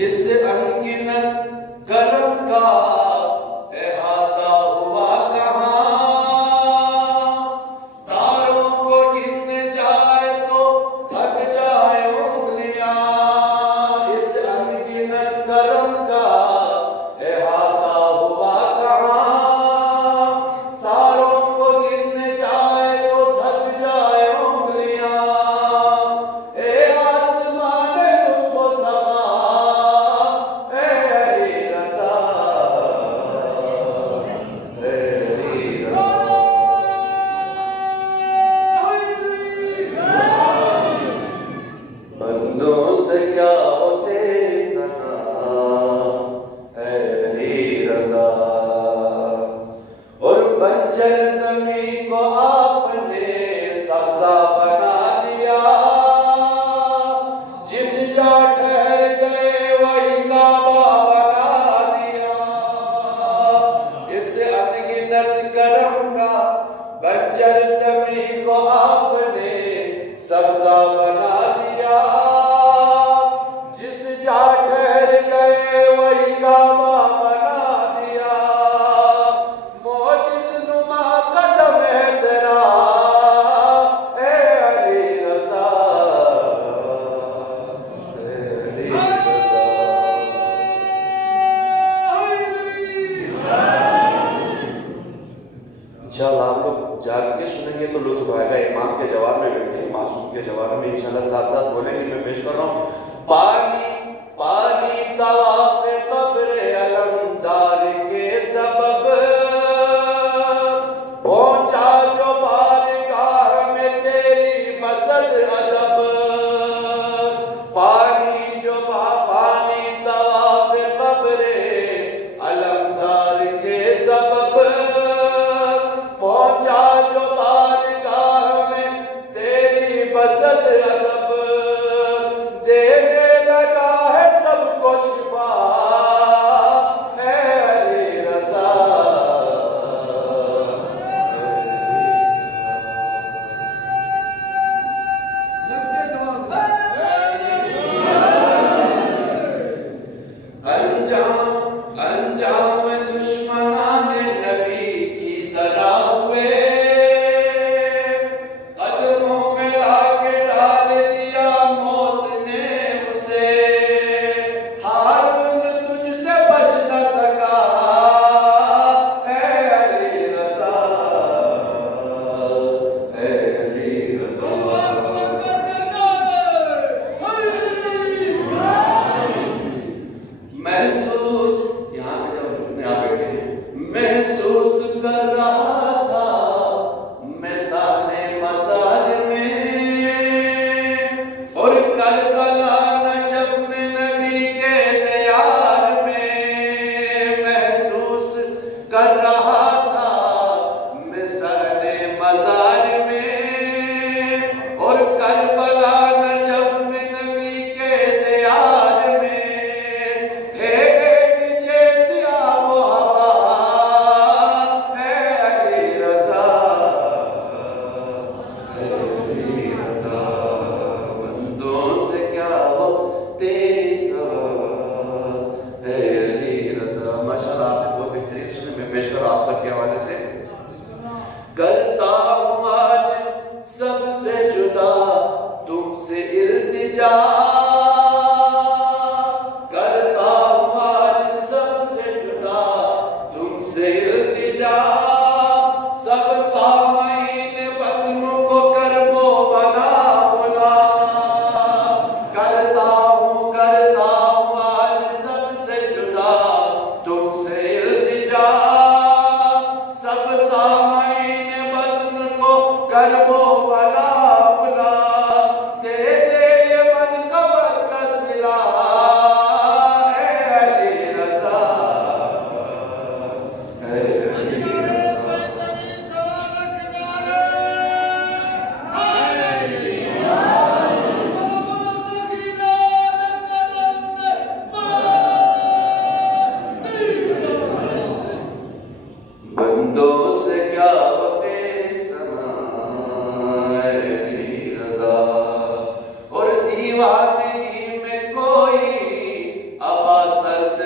इस अनगिनत करम का अहाता हुआ कहाँ। तारों को गिन जाए तो थक जाए उंगलियां। इस अनगिनत करम का अहाता हुआ कहाँ। तारों को गिन जाए तो थक जाए उंगलियां। ए आसमान लुत्फ़ो समा, ए हरी रज़ा, ए हरी रज़ा। बंदों से क्या होते सना, ए हरी रज़ा। और बंजर ज़मीं को आपने सब्ज़ा बना दिया। जिस जा ठहर गए वही काबा बना दिया। इस अनगिनत करम का बंजर ज़मीं को आपने सब्ज़ा बना दिया। जिस जा ठहर गए वही काबा बना दिया। मोजिज़ नुमा कदम है तेरा, ए अली रज़ा, ए अली रज़ा। इंशाअल्लाह आप लोग जाग के सुनेंगे तो लुत्फ आएगा। इमाम के जवाब में बैठे, मासूम के जवाब में इंशाअल्लाह साथ साथ बोलेंगे। मैं पेश कर रहा हूँ। पानी पानी तवाफ़ क़ब्र अलमदार के सबब पहुंचा जो बारगाह में तेरी मसद अदब। पानी तवाफ़ क़ब्र अलमदार के सबब पहुंचा जो बारगाह में तेरी मसद अदब। देने लगा है सबको शिफा,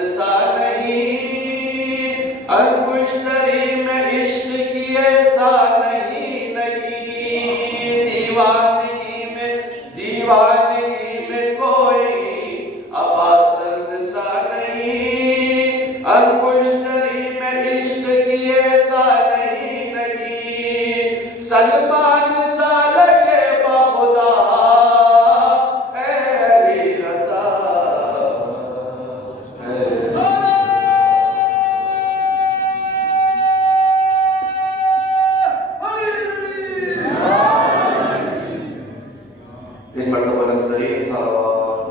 सा नहीं, अंगुश्तरी में इश्क की ऐसा नहीं, नहीं दीवानगी में कोई अबासर्द सा नहीं, अंगुश्तरी में इश्क की ऐसा नहीं, नहीं सलमान सा लगे बाखुदा ऐ रज़ा। एक मर्तबा तरीन सलवात